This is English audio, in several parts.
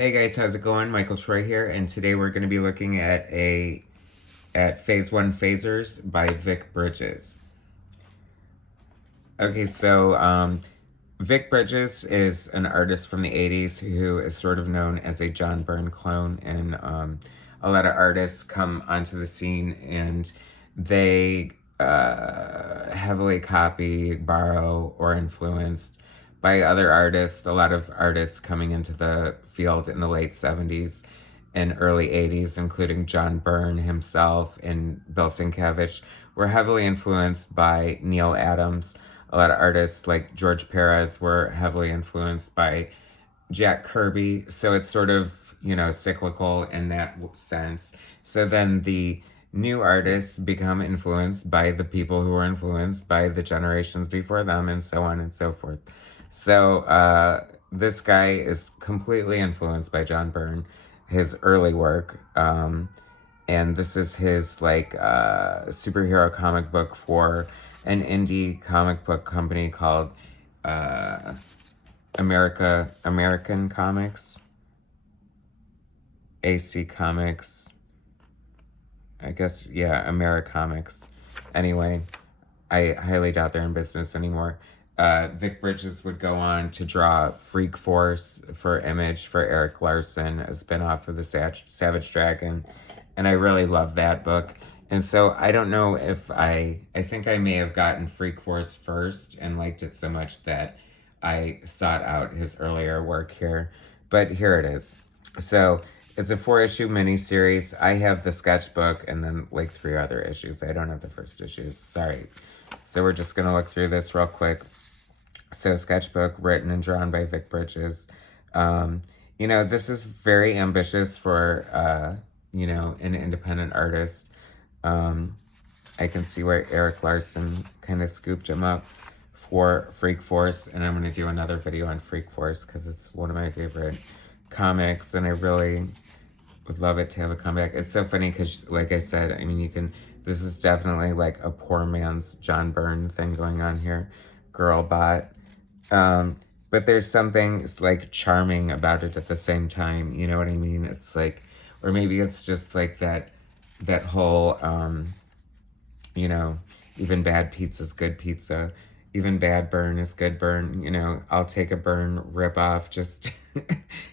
Hey guys, how's it going? Michael Troy here, and today we're going to be looking at Phase 1 Fazers by Vic Bridges. Okay, so Vic Bridges is an artist from the 80s who is sort of known as a John Byrne clone, and a lot of artists come onto the scene and they heavily copy, borrow, or influenced by other artists. A lot of artists coming into the field in the late 70s and early 80s, including John Byrne himself and Bill Sienkiewicz, were heavily influenced by Neal Adams. A lot of artists like George Perez were heavily influenced by Jack Kirby. So it's sort of, cyclical in that sense. So then the new artists become influenced by the people who were influenced by the generations before them, and so on and so forth. So this guy is completely influenced by John Byrne, his early work. And this is his superhero comic book for an indie comic book company called uh, American Comics, AC Comics, I guess, yeah, Americomics. Anyway, I highly doubt they're in business anymore. Vic Bridges would go on to draw Freak Force for Image for Erik Larsen, a spinoff of the Savage Dragon, and I really love that book. And so I don't know if I think I may have gotten Freak Force first and liked it so much that I sought out his earlier work here. But here it is. So it's a 4-issue miniseries. I have the sketchbook and then like 3 other issues. I don't have the first issues. Sorry. So we're just going to look through this real quick. So sketchbook written and drawn by Vic Bridges. This is very ambitious for, an independent artist. I can see where Erik Larsen kind of scooped him up for Freak Force, and I'm going to do another video on Freak Force because it's one of my favorite comics, and I really would love it to have a comeback. It's so funny because, like I said, I mean, this is definitely like a poor man's John Byrne thing going on here. Girl bot. But there's something like charming about it at the same time. You know what I mean? It's like, or maybe it's just like that whole, even bad pizza's good pizza. Even bad burn is good burn. I'll take a burn rip off just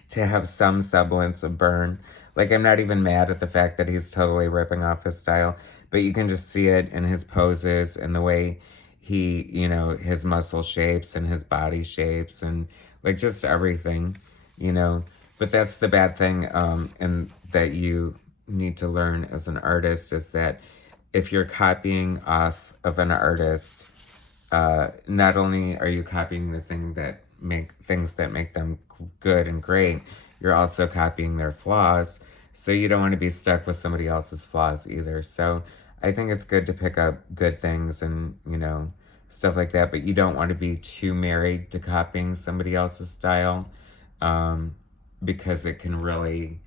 to have some semblance of burn. Like, I'm not even mad at the fact that he's totally ripping off his style, but you can just see it in his poses and the way he, his muscle shapes and his body shapes and like just everything, you know. But that's the bad thing, and that you need to learn as an artist is that if you're copying off of an artist, not only are you copying the things that make them good and great, you're also copying their flaws. So you don't want to be stuck with somebody else's flaws either. So I think it's good to pick up good things and, stuff like that, but you don't want to be too married to copying somebody else's style, because it can really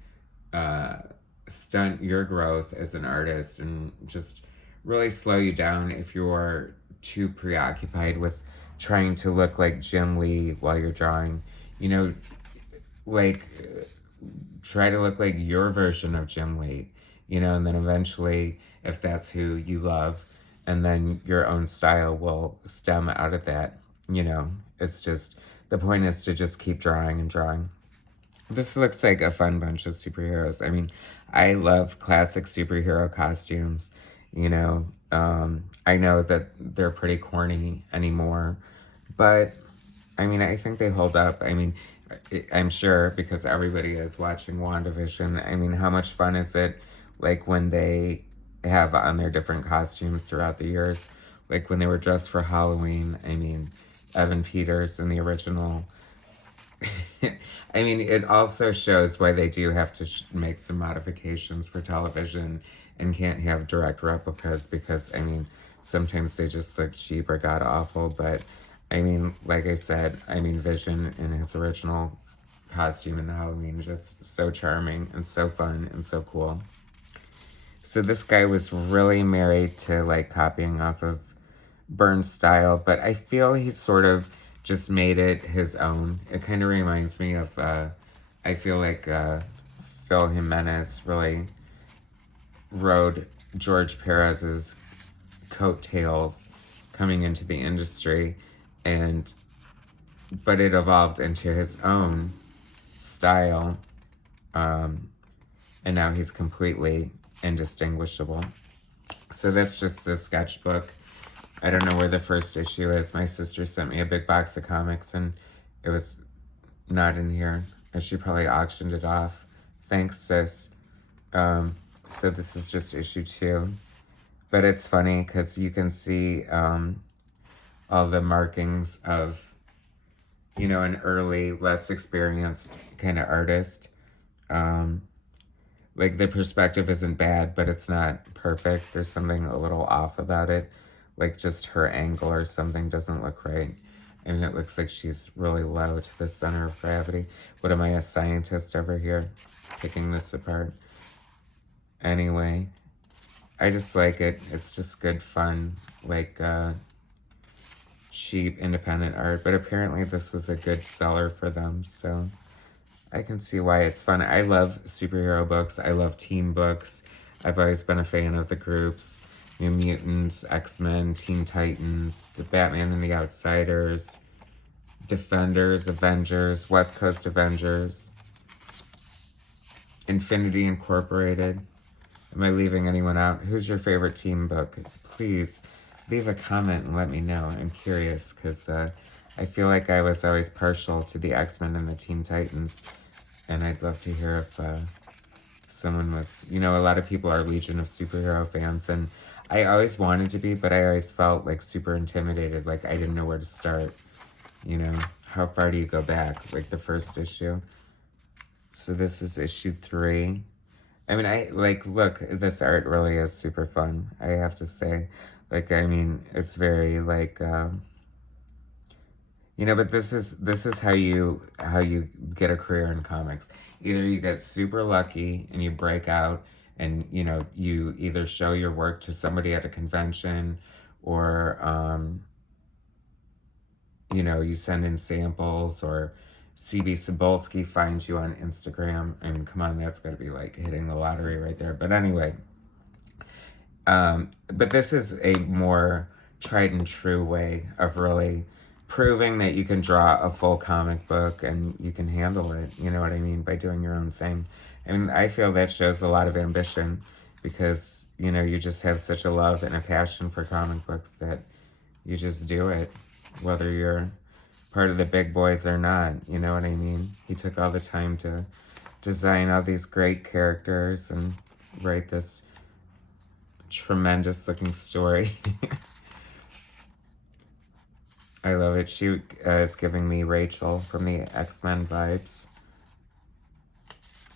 stunt your growth as an artist and just really slow you down if you're too preoccupied with trying to look like Jim Lee while you're drawing. You know, like try to look like your version of Jim Lee, and then eventually, if that's who you love, and then your own style will stem out of that. It's just, the point is to just keep drawing and drawing. This looks like a fun bunch of superheroes. I mean, I love classic superhero costumes. I know that they're pretty corny anymore, but I mean, I think they hold up. I mean, I'm sure because everybody is watching WandaVision. I mean, how much fun is it, like, when they have on their different costumes throughout the years? Like, when they were dressed for Halloween, I mean, Evan Peters in the original. I mean, it also shows why they do have to make some modifications for television and can't have direct replicas because, I mean, sometimes they just look cheap or god awful. But, I mean, like I said, Vision in his original costume in the Halloween, just so charming and so fun and so cool. So this guy was really married to, like, copying off of Byrne's style, but I feel he sort of just made it his own. It kind of reminds me of I feel like Phil Jimenez really rode George Perez's coattails coming into the industry, and but it evolved into his own style, um, and now he's completely indistinguishable. So that's just the sketchbook. I don't know where the first issue is. My sister sent me a big box of comics, and it was not in here. And she probably auctioned it off. Thanks, sis. So this is just issue 2. But it's funny because you can see all the markings of, you know, an early, less experienced kind of artist. Like, the perspective isn't bad, but it's not perfect. There's something a little off about it. Like, just her angle or something doesn't look right. And it looks like she's really low to the center of gravity. What am I, a scientist over here? Picking this apart. Anyway, I just like it. It's just good fun. Like, cheap, independent art. But apparently this was a good seller for them, so I can see why it's fun. I love superhero books. I love team books. I've always been a fan of the groups. New Mutants, X-Men, Teen Titans, the Batman and the Outsiders, Defenders, Avengers, West Coast Avengers, Infinity Incorporated. Am I leaving anyone out? Who's your favorite team book? Please leave a comment and let me know. I'm curious because I feel like I was always partial to the X-Men and the Teen Titans. And I'd love to hear if someone was, you know, a lot of people are Legion of Superhero fans, and I always wanted to be, but I always felt like super intimidated, like I didn't know where to start, you know. How far do you go back? Like the first issue. So this is issue 3. I mean, I, like, look, this art really is super fun, I have to say. Like, I mean, it's very, like, you know, but this is how you get a career in comics. Either you get super lucky and you break out, and you know, you either show your work to somebody at a convention, or you know, you send in samples, or CB Cebulski finds you on Instagram. And come on, that's got to be like hitting the lottery right there. But anyway, but this is a more tried and true way of really proving that you can draw a full comic book and you can handle it, you know what I mean, by doing your own thing. I mean, I feel that shows a lot of ambition because, you know, you just have such a love and a passion for comic books that you just do it, whether you're part of the big boys or not, you know what I mean? He took all the time to design all these great characters and write this tremendous looking story. I love it. She is giving me Rachel from the X-Men vibes.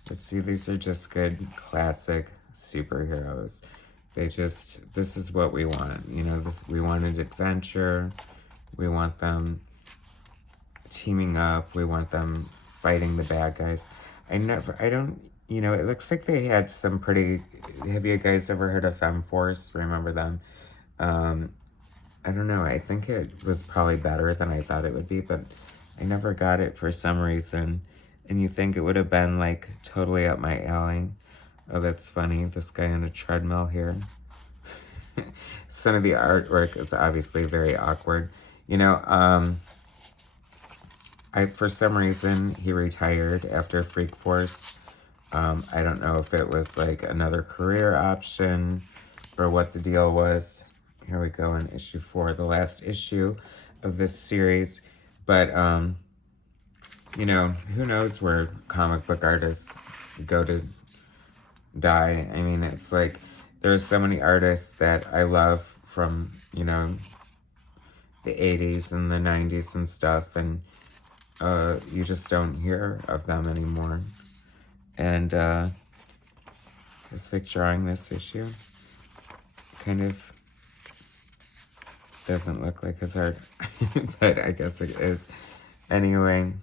But see, these are just good classic superheroes. They just, this is what we want. You know, we wanted adventure. We want them teaming up. We want them fighting the bad guys. I don't, you know, it looks like they had some pretty, have you guys ever heard of Femforce? Remember them? I don't know, I think it was probably better than I thought it would be, but I never got it for some reason. And you think it would have been like totally up my alley. Oh, that's funny, this guy on a treadmill here. Some of the artwork is obviously very awkward. You know, for some reason, he retired after Freak Force. I don't know if it was like another career option or what the deal was. Here we go in issue 4, the last issue of this series. But, you know, who knows where comic book artists go to die. I mean, it's like, there's so many artists that I love from, you know, the 80s and the 90s and stuff, and you just don't hear of them anymore. And is Vic drawing this issue? Kind of doesn't look like his art, but I guess it is. Anyway,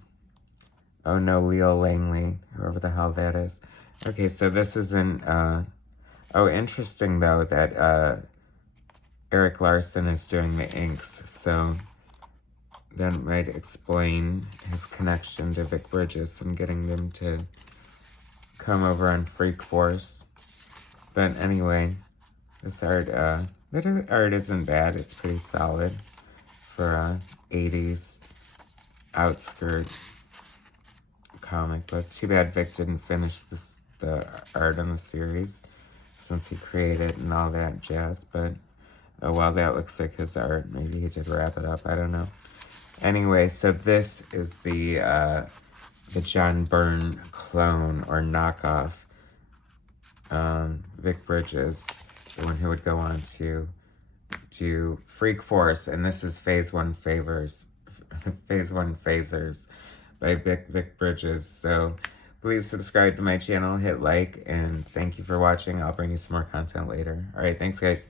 oh no, Leo Langley, whoever the hell that is. Okay, so this isn't, oh, interesting though that Erik Larsen is doing the inks, so that might explain his connection to Vic Bridges and getting them to come over on Freak Force. But anyway, this art, the art isn't bad. It's pretty solid for a 80s outskirt comic book. Too bad Vic didn't finish the art on the series since he created and all that jazz. But oh well, that looks like his art. Maybe he did wrap it up. I don't know. Anyway, so this is the John Byrne clone or knockoff. Vic Bridges, the one who would go on to do Freak Force, and this is Phase 1 Favors, Phase 1 Fazers by Vic Bridges. So please subscribe to my channel, hit like, and thank you for watching. I'll bring you some more content later. Alright, thanks guys.